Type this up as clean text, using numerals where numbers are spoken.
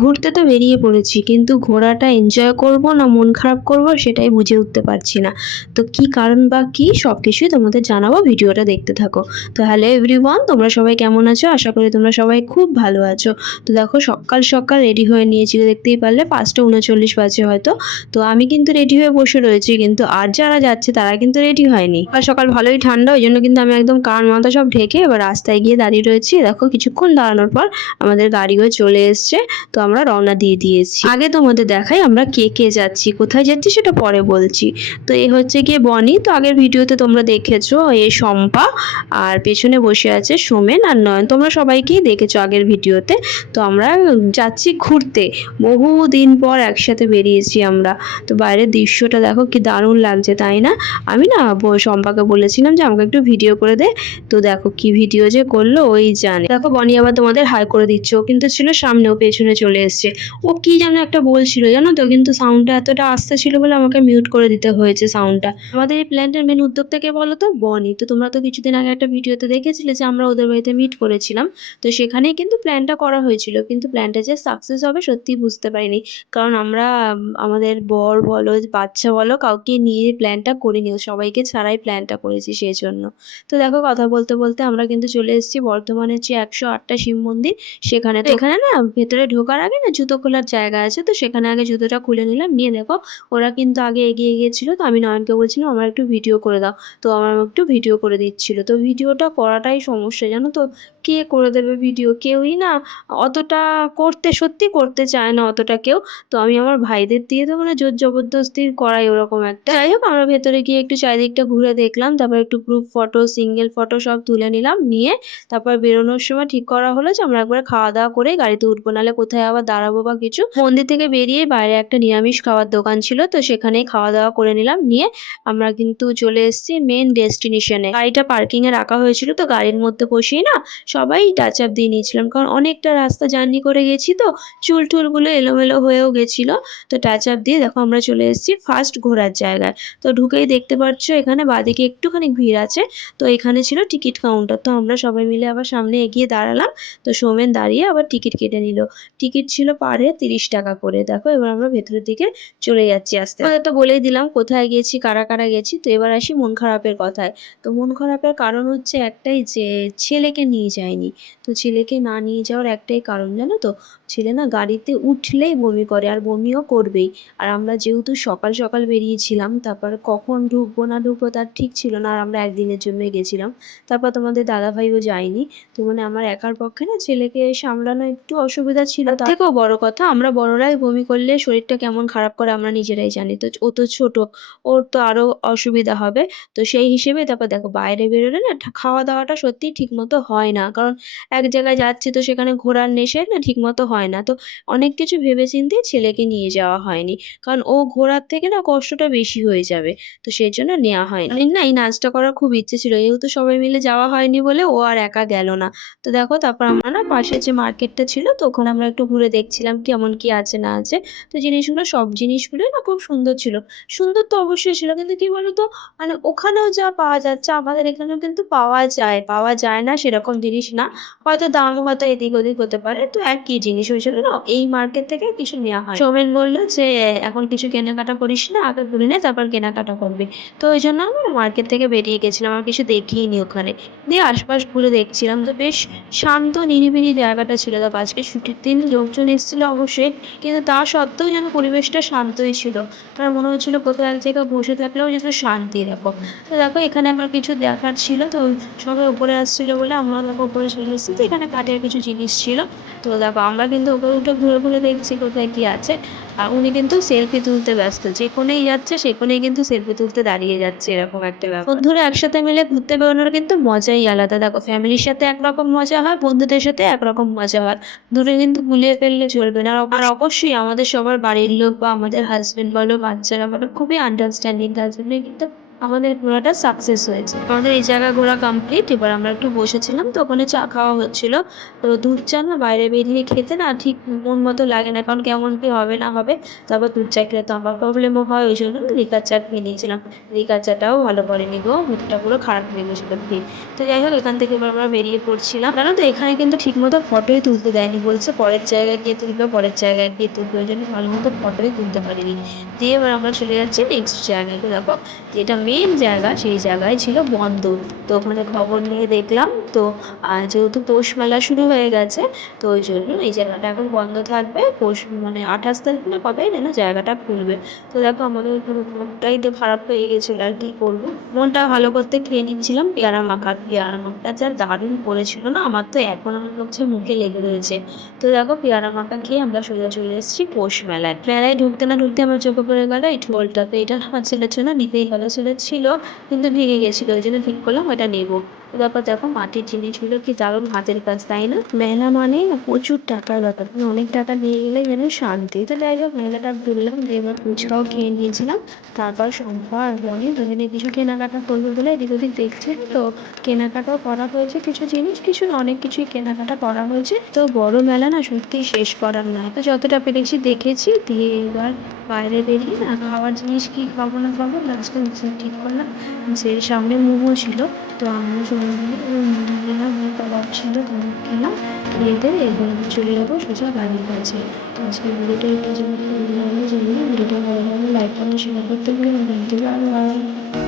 ঘুরতে তো বেরিয়ে পড়েছি, কিন্তু ঘোরাটা এনজয় করব না মন খারাপ করব সেটাই বুঝে উঠতে পারছি না। তো কি কারণ বা কি সবকিছুই তোমাদের জানাবো, ভিডিওটা দেখতে থাকো। তো হ্যালো এভরিওয়ান, তোমরা সবাই কেমন আছো? আশা করি তোমরা সবাই খুব ভালো আছো। তো দেখো সকাল সকাল রেডি হয়ে নিয়েছি, দেখতেই পারলে 5টা 39 বাজে হয়তো। তো আমি কিন্তু রেডি হয়ে বসে রয়েছি, কিন্তু আর যারা যাচ্ছে তারা কিন্তু রেডি হয়নি। সকাল সকাল ভালোই ঠান্ডা, ওই জন্য কিন্তু আমি একদম কান মাথা সব ঢেকে এবার রাস্তায় গিয়ে দাঁড়িয়ে রয়েছি। দেখো কিছুক্ষণ দাঁড়ানোর পর আমাদের গাড়িও চলে এসছে। তো আমরা রওনা দিয়ে দিয়েছি। আগে তোমাদের দেখাই আমরা কে কে যাচ্ছি, কোথায় যাচ্ছি সেটা পরে বলছি। তো এই হচ্ছে গিয়ে বনি, তো আগের ভিডিওতে তোমরা দেখেছো। এ শম্পা, আর পেছনে বসে আছে সোমেন আর নয়ন, তোমরা সবাইকেই দেখেছো আগের ভিডিওতে। তো আমরা যাচ্ছি ঘুরতে, বহু দিন পর একসাথে বেরিয়েছি আমরা। তো বাইরের দৃশ্যটা দেখো কি দারুণ লাগছে, তাই না? আমি না শম্পাকে বলেছিলাম যে আমাকে একটু ভিডিও করে দে, তো দেখো কি ভিডিও যে করলো ওই জানে। দেখো বনি আবার তোমাদের হাই করে দিচ্ছে, ও কিন্তু ছিল সামনেও পেছনে চলে এসছে। ও কি যেন একটা বলছিল জানো তো, কিন্তু সাউন্ডটা এতটা আস্তে ছিল বলে আমাকে মিউট করে দিতে হয়েছে সাউন্ডটা। আমাদের এই প্ল্যানটার মেন উদ্যোক্তা কে বলো তো? বনি। তো তোমরা তো কিছুদিন আগে একটা ভিডিওতে দেখেছিলে যে আমরা ওদের বাড়িতে মিট করেছিলাম। তো সেখানেই কিন্তু প্ল্যানটা করা হয়েছিল, কিন্তু প্ল্যানটা যে সাকসেস হবে সত্যিই বুঝতে পারিনি। কারণ আমরা আমাদের বর বলো বাচ্চা বলো কাউকে নিয়ে প্ল্যানটা করিনি, সবাইকে ছাড়াই প্ল্যানটা করেছি সেই জন্য। তো দেখো কথা বলতে বলতে আমরা কিন্তু চলে এসেছি বর্ধমানের যে 108টা শিব মন্দির সেখানে। তো এখানে না ভেতরে ঢোকার আগে না জুতো খোলার জায়গা আছে, তো সেখানে আগে জুতোটা খুলে নিলাম। নিয়ে দেখো ওরা কিন্তু আগে এগিয়ে গিয়েছিল, তো আমি নয়নকে বলছিলাম আমার একটু ভিডিও করে দাও। তো আমার একটু ভিডিও করে দিচ্ছিল। তো ভিডিওটা করাটাই সমস্যা জানো তো, কে করে দেবে ভিডিও? কেউই না অতটা করতে, সত্যি করতে চায় না অতটা কেউ। তো আমি আমার ভাইদের দিয়ে তো মানে জোর জবরদস্তি করাই ওরকম একটা। যাই হোক আমরা ভেতরে গিয়ে একটু চারিদিকটা ঘুরে দেখলাম, তারপর একটু গ্রুপ ফটো সিঙ্গেল ফটো সব তুলে নিলাম। নিয়ে তারপর বেরোনোর সময় ঠিক করা হলো যে আমরা একবার খাওয়া দাওয়া করে গাড়িতে উঠবো, নাহলে কোথায় আবার দাঁড়াবো বা কিছু। মন্দির থেকে বেরিয়ে বাইরে একটা নিরামিষ খাওয়ার দোকান ছিল, তো সেখানেই খাওয়া দাওয়া করে নিলাম। নিয়ে আমরা কিন্তু চলে এসেছি মেন ডেস্টিনেশনে। গাড়িটা পার্কিং এ রাখা হয়েছিল, তো গাড়ির মধ্যে বসেই না সবাই টাচ আপ দিয়ে নিয়েছিলাম, কারণ অনেকটা রাস্তা জার্নি করে গেছি, তো চুল টুল গুলো এলোমেলো হয়েও গেছিল। তো টাচ আপ দিয়ে দেখো আমরা চলে এসেছি ফার্স্ট ঘোরার জায়গায়। তো ঢুকেই দেখতে পাচ্ছ এখানে বাঁদিকে একটুখানি ভিড় আছে। তো এখানে ছিল টিকিট কাউন্টার, তো আমরা সবাই মিলে আবার সামনে এগিয়ে দাঁড়ালাম। তো সৌমেন দাঁড়িয়ে আবার টিকিট কেটে নিল। টিকিট ছিল পার হেড 30 টাকা করে। দেখো এবার আমরা ভেতরের দিকে চলে যাচ্ছি আস্তে আস্তে। তো বলেই দিলাম কোথায় গেছি, কারা কারা গেছি। তো এবার আসি মন খারাপের কথায়। তো মন খারাপের কারণ হচ্ছে একটাই, যে ছেলেকে নিয়ে যায়নি। তো ছেলেকে না নিয়ে যাওয়ার একটাই কারণ জানো তো, ছেলে না গাড়িতে উঠলেই বমি করে, আর বমিও করবেই। আর আমরা যেহেতু সকাল সকাল বেরিয়েছিলাম, তারপর কখন ঢুকবো না ঢুকবো তার ঠিক ছিল না, আর আমরা একদিনের জন্যই গেছিলাম। তারপর তোমাদের দাদাভাইও যায়নি। তো মানে আমার একার পক্ষে না ছেলেকে সামলানো একটু অসুবিধা ছিল। তার থেকেও বড় কথা, আমরা বড়রাই বমি করলে শরীরটা কেমন খারাপ করে আমরা নিজেরাই জানি। তো ও তো ছোট, ওর তো আরো অসুবিধা হবে। তো সেই হিসেবে তারপর দেখো বাইরে বেরোলে না খাওয়া দাওয়াটা সত্যিই ঠিক মতো হয় না, কারণ এক জায়গায় যাচ্ছি তো সেখানে ঘোরার নেশায় না ঠিক মতো হয় না। তো অনেক কিছু ভেবেচিন্তে ছেলেকে নিয়ে যাওয়া হয়নি, কারণ ও ঘোরার থেকে না কষ্টটা বেশি হয়ে যাবে। তো সেই জন্য নেওয়া হয়নি। আমার না এই নাচটা করার খুব ইচ্ছে ছিল, যেহেতু সবাই মিলে যাওয়া হয়নি বলে ও আর একা গেল না। তো দেখো তারপর আমরা না পাশে যে মার্কেটটা ছিল, তো ওখানে আমরা একটু ঘুরে দেখছিলাম কেমন কি আছে না আছে। তো জিনিসগুলো সব জিনিসগুলোই না খুব সুন্দর ছিল। সুন্দর তো অবশ্যই ছিল, কিন্তু কি বলতো, মানে ওখানেও যা পাওয়া যাচ্ছে আমাদের এখানেও কিন্তু পাওয়া যায়, পাওয়া যায় না সেরকম জিনিস না। হয়তো দাম হয়তো এদিক ওদিক হতে পারে, তো একই জিনিস হয়েছিল না এই মার্কেট থেকে কিছু নেওয়া হয়। সৌমেন বললো যে এখন কিছু কেনাকাটা করিস না, আগে ঘুরে নে তারপর কেনাকাটা করবি। তো ওই জন্য আমি মার্কেট থেকে বেরিয়ে গেছিলাম, আর কিছু দেখিনি ওখানে। দিয়ে আশপাশ ঘুরে দেখছিলাম, তো বেশ শান্ত নিরিবিলি জায়গাটা ছিল। তো আজকে ছুটির দিন লোকজন এসেছিল অবশ্যই, কিন্তু তা সত্ত্বেও যেন পরিবেশটা শান্তই ছিল। আমার মনে হচ্ছিল কোথাও এক জায়গায় বসে থাকলেও যেন শান্তি এরকম। তো দেখো এখানে আমার কিছু দেখার ছিল, তো সবাই উপরে আসছিল বলে আমরা দেখো উপরে চলে এসেছি। তো এখানে কাঠের কিছু জিনিস ছিল। তো দেখো আমরা কিন্তু উপরে উঠে ঘুরে ঘুরে দেখছি কোথায় কি আছে। আর উনি কিন্তু সেলফি তুলতে ব্যস্ত, যে কোণেই যাচ্ছে সে কোণেই কিন্তু সেলফি তুলতে দাঁড়িয়ে যাচ্ছে, এরকম একটা ব্যাপার। বন্ধুরা একসাথে মিলে ঘুরতে বেরোনোর কিন্তু মজাই আলাদা। দেখো ফ্যামিলির সাথে একরকম মজা হয়, বন্ধুদের সাথে একরকম মজা হয়, দুটো কিন্তু গুলিয়ে ফেললে চলবে না। আর অবশ্যই আমাদের সবার বাড়ির লোক বা আমাদের হাজবেন্ড বলো বাচ্চারা বলো খুবই আন্ডারস্ট্যান্ডিং, তার জন্য কিন্তু আমাদের ঘোরাটা সাকসেস হয়েছে। আমাদের এই জায়গা ঘোরা কমপ্লিট। এবার আমরা একটু বসেছিলাম, তো ওখানে চা খাওয়া হচ্ছিল। তো দুধ চা না বাইরে বেরিয়ে খেতে না ঠিক মন মতো লাগে না, কারণ কেমন কি হবে না হবে। তারপর দুধ চা খেলে তো আমার প্রবলেমও হয়, ওই জন্য লিকার চা খেয়ে নিয়েছিলাম। লিকার চাটাও ভালো করেনি গো, মুখটা পুরো খারাপ হয়ে গেছিলো খেয়ে। তো যাই হোক, এখান থেকে এবার আমরা বেরিয়ে পড়ছিলাম। জানো তো এখানে কিন্তু ঠিক মতো ফটোই তুলতে দেয়নি, বলছে পরের জায়গায় গিয়ে তুলবে, পরের জায়গায় গিয়ে তুলবে, ওই জন্য ভালো মতো ফটোই তুলতে পারিনি। দিয়ে এবার আমরা চলে যাচ্ছি নেক্সট জায়গায়। তো দেখো, যেটা মেন জায়গা সেই জায়গায় ছিল বন্ধ। তো ওখানে খবর নিয়ে দেখলাম, তো যেহেতু পৌষ মেলা শুরু হয়ে গেছে, তো ওই জন্য এই জায়গাটা এখন বন্ধ থাকবে। পৌষ মানে 28 তারিখ না কবে যেন জায়গাটা খুলবে। তো দেখো, আমাদের পুরো মনটাই তো খারাপ হয়ে গেছিলো, আর কী করবো। মনটা ভালো করতে খেয়ে নিচ্ছিলাম পেয়ারা মাখা। পেয়ারা মাখাটা যা দারুণ করেছিল না, আমার তো এখনও মনে হচ্ছে মুখে লেগে রয়েছে। তো দেখো, পেয়ারা মাখা খেয়ে আমরা সোজা চলে এসেছি পৌষ মেলায়। মেলায় ঢুকতে না ঢুকতে আমার চোখে পড়ে গেল এই ঢোলটা। তো এটা আমার ছেলের জন্য নিতেই হলো, ছেলের ছিল কিন্তু ভেঙে গেছিলো, ওই জন্য ঠিক করলাম ওটা নেবো। তো তারপর দেখো, মাটির জিনিসগুলো কি দারুণ হাতের কাজ, তাই না? মেলা মানে প্রচুর টাকার ব্যাপার, তুমি অনেক টাকা নিয়ে গেলেই মানে শান্তি। তো যাই হোক, মেলাটা ঘুরলাম, দিয়ে এবার ফুচকাও খেয়ে নিয়েছিলাম। তারপর শম্পা আর বনি দুজনে কিছু কেনাকাটা করবে বলে এদিক ওদিক দেখছে। তো কেনাকাটাও করা হয়েছে, কিছু জিনিস, কিছু না, অনেক কিছুই কেনাকাটা করা হয়েছে। তো বড় মেলা না সত্যিই শেষ করার নয়। তো যতটা পেরেছি দেখেছি, দিয়ে এবার বাইরে বেরিয়ে না খাওয়ার জিনিস কী খাবো না খাবো লাস্টে ঠিক করলাম যে সামনে মোমো ছিল। তো আমরা সবাই মিলে মোমো খেলাম, কাবাব ছিল কাবাব খেলাম। খেয়ে দিয়ে এবার চলে যাবো সোজা বাড়ির কাছে। তো আজকে ভিডিওটা একটু যেমন ভিডিওটা ভালো লাগলে লাইক কমেন্ট শেয়ার করতে ভুলো না।